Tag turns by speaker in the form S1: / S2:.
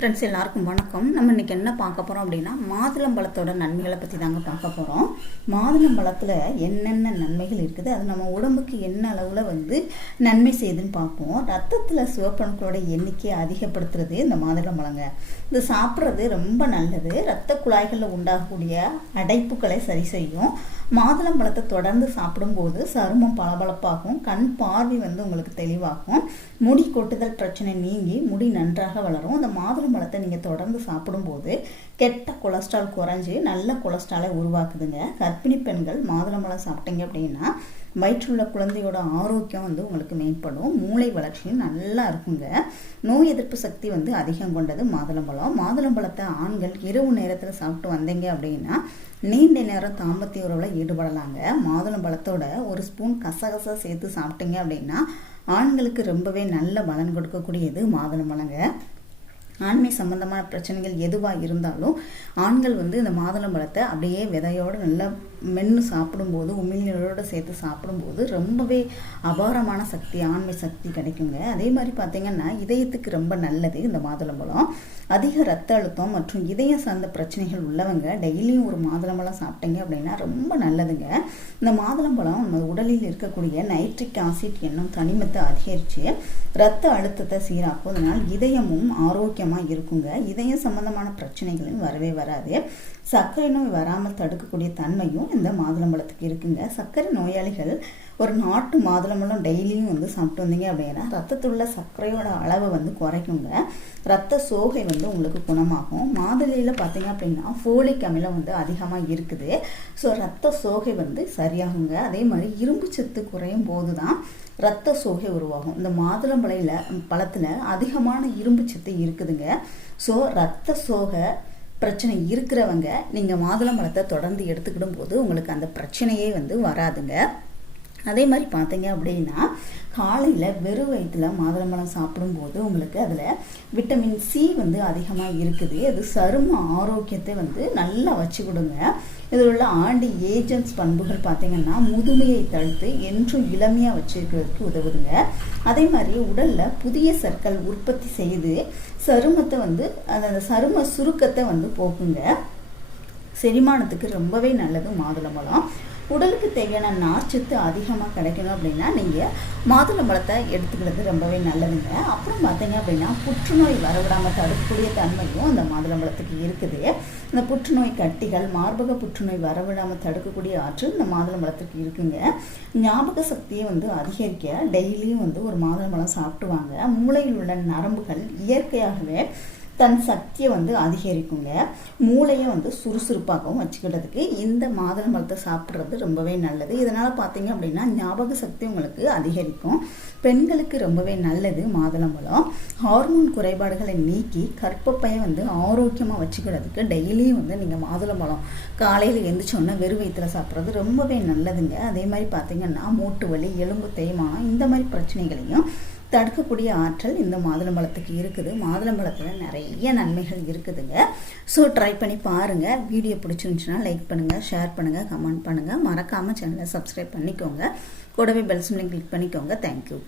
S1: Friends எல்லாருக்கும் வணக்கம். நம்ம இன்னைக்கு என்ன பார்க்க போகிறோம் அப்படின்னா மாதுளம்பழத்தோட நன்மைகளை பற்றி தாங்க பார்க்க போகிறோம் மாதுளம்பழத்தில் என்னென்ன நன்மைகள் இருக்குது? அது நம்ம உடம்புக்கு என்ன அளவில் வந்து நன்மை செய்யுதுன்னு பார்ப்போம். ரத்தத்தில் சிவப்பணுக்களோட எண்ணிக்கையை அதிகப்படுத்துறது இந்த மாதுளம்பழங்க இது சாப்பிட்றது ரொம்ப நல்லது. ரத்த குழாய்களில் உண்டாகக்கூடிய அடைப்புகளை சரி செய்யும். மாதுளம்பழத்தை தொடர்ந்து சாப்பிடும்போது சருமம் பளபளப்பாகும். கண் பார்வை வந்து உங்களுக்கு தெளிவாகும். முடி கொட்டுதல் பிரச்சனை நீங்கி முடி நன்றாக வளரும். அந்த மாதுளம்பழத்தை நீங்கள் தொடர்ந்து சாப்பிடும்போது கெட்ட கொலஸ்ட்ரால் குறைஞ்சி நல்ல கொலஸ்ட்ராலை உருவாக்குதுங்க. கர்ப்பிணி பெண்கள் மாதுளம்பழம் சாப்பிட்டீங்க அப்படின்னா வயிற்றுள்ள குழந்தையோட ஆரோக்கியம் வந்து உங்களுக்கு மேம்படும். மூளை வளர்ச்சியும் நல்லா இருக்குங்க. நோய் எதிர்ப்பு சக்தி வந்து அதிகம் கொண்டது மாதுளம்பழம். மாதுளம்பழத்தை ஆண்கள் இரவு நேரத்தில் சாப்பிட்டு வந்தீங்க அப்படின்னா நீண்ட நேரம் தாம்பத்திய உறவில் ஈடுபடலாங்க. மாதுளம்பழத்தோட ஒரு ஸ்பூன் கசகசா சேர்த்து சாப்பிட்டீங்க அப்படின்னா ஆண்களுக்கு ரொம்பவே நல்ல பலன் கொடுக்கக்கூடியது மாதுளம்பழங்க. ஆண்மை சம்பந்தமான பிரச்சனைகள் எதுவாக இருந்தாலும் ஆண்கள் வந்து இந்த மாதுளம்பழத்தை அப்படியே விதையோடு நல்லா மென்று சாப்பிடும்போது உமிழ்நீரோடு சேர்த்து சாப்பிடும்போது ரொம்பவே அபாரமான சக்தி ஆண்மை சக்தி கிடைக்குங்க. அதே மாதிரி பார்த்தீங்கன்னா இதயத்துக்கு ரொம்ப நல்லது இந்த மாதுளம்பழம் அதிக ரத்த அழுத்தம் மற்றும் இதயம் சார்ந்த பிரச்சனைகள் உள்ளவங்க டெய்லியும் ஒரு மாதுளம்பழம் சாப்பிட்டீங்க அப்படின்னா ரொம்ப நல்லதுங்க. இந்த மாதுளம்பழம் நம்ம உடலில் இருக்கக்கூடிய நைட்ரிக் ஆசிட் என்னும் தனிமத்தை அதிகரித்து ரத்த அழுத்தத்தை சீராக்கும் அதனால் இதயமும் ஆரோக்கியமாக இருக்குங்க. இதயம் சம்பந்தமான பிரச்சனைகளும் வரவே வராது. சர்க்கரை நோய் வராமல் தடுக்கக்கூடிய தன்மையும் இந்த மாதுளம்பழத்துக்கு இருக்குங்க. சர்க்கரை நோயாளிகள் ஒரு நாட்டு மாதுளம்பழம் டெய்லியும் வந்து சாப்பிட்டு வந்தீங்க அப்படின்னா ரத்தத்தில் உள்ள சர்க்கரையோட அளவை வந்து குறைக்குங்க. ரத்த சோகை வந்து உங்களுக்கு குணமாகும். மாதுளையில் பார்த்தீங்க அப்படின்னா ஃபோலிக் அமிலம் வந்து அதிகமாக இருக்குது. ஸோ ரத்த சோகை வந்து சரியாகுங்க. அதே மாதிரி இரும்பு சத்து குறையும் போது தான் ரத்த சோகை உருவாகும். இந்த மாதுளம்பழையில் பழத்தில் அதிகமான இரும்பு சத்து இருக்குதுங்க. ஸோ ரத்த சோகை பிரச்சனை இருக்கிறவங்க நீங்கள் மாதுளம்பழத்தை தொடர்ந்து எடுத்துக்கிடும் போது உங்களுக்கு அந்த பிரச்சனையே வந்து வராதுங்க. அதே மாதிரி பார்த்தீங்க அப்படின்னா காலையில் வெறும் வயிற்றில் மாதுளம்பழம் சாப்பிடும்போது உங்களுக்கு அதில் விட்டமின் சி வந்து அதிகமாக இருக்குது. அது சரும ஆரோக்கியத்தை வந்து நல்லா வச்சு கொடுங்க. இதில் உள்ள ஆண்டி ஏஜென்ட்ஸ் பண்புகள் பார்த்தீங்கன்னா முதுமையை தடுத்து என்றும் இளமையாக வச்சுருக்கிறதுக்கு உதவுதுங்க. அதே மாதிரி உடலில் புதிய சற்கள் உற்பத்தி செய்து சருமத்தை வந்து அந்த சரும சுருக்கத்தை வந்து போக்குங்க. செரிமானத்துக்கு ரொம்பவே நல்லது மாதுளம்பழம். உடலுக்கு தேவையான நார்ச்சத்து அதிகமாக கிடைக்கணும் அப்படின்னா நீங்கள் மாதுளம்பழத்தை எடுத்துக்கிறது ரொம்பவே நல்லதுங்க. அப்புறம் பார்த்தீங்க அப்படின்னா புற்றுநோய் வரவிடாமல் தடுக்கக்கூடிய தன்மையும் அந்த மாதுளம்பழத்துக்கு இருக்குது. இந்த புற்றுநோய் கட்டிகள் மார்பக புற்றுநோய் வரவிடாமல் தடுக்கக்கூடிய ஆற்றல் இந்த மாதுளம்பழத்துக்கு இருக்குங்க. ஞாபக சக்தியை வந்து அதிகரிக்க டெய்லியும் வந்து ஒரு மாதுளம்பழம் சாப்பிட்டுவாங்க. மூளையில் உள்ள நரம்புகள் இயற்கையாகவே தன் சக்தியை வந்து அதிகரிக்குங்க. மூளையை வந்து சுறுசுறுப்பாகவும் வச்சுக்கிறதுக்கு இந்த மாதுளம்பழத்தை சாப்பிட்றது ரொம்பவே நல்லது. இதனால் பார்த்தீங்க அப்படின்னா ஞாபக சக்தி உங்களுக்கு அதிகரிக்கும். பெண்களுக்கு ரொம்பவே நல்லது மாதுளம்பழம் ஹார்மோன் குறைபாடுகளை நீக்கி கற்பப்பையை வந்து ஆரோக்கியமாக வச்சுக்கிறதுக்கு டெய்லியும் வந்து நீங்கள் மாதுளம்பழம் காலையில் எழுந்திரிச்சோன்னா வெறும் வயிற்றில் சாப்பிட்றது ரொம்பவே நல்லதுங்க. அதே மாதிரி பார்த்தீங்கன்னா மூட்டு வலி எலும்பு தேய்மானம் இந்த மாதிரி பிரச்சனைகளையும் தடுக்கக்கூடிய ஆற்றல் இந்த மாதுளம்பழத்துக்கு இருக்குது. மாதுளம்பழத்தில் நிறைய நன்மைகள் இருக்குதுங்க. ஸோ ட்ரை பண்ணி பாருங்கள் வீடியோ பிடிச்சிருந்துச்சுன்னா லைக் பண்ணுங்கள் ஷேர் பண்ணுங்கள் கமெண்ட் பண்ணுங்கள் மறக்காமல் சேனலை சப்ஸ்கிரைப் பண்ணிக்கோங்க. கூடவே பெல் கிளிக் பண்ணிக்கோங்க. தேங்க்யூ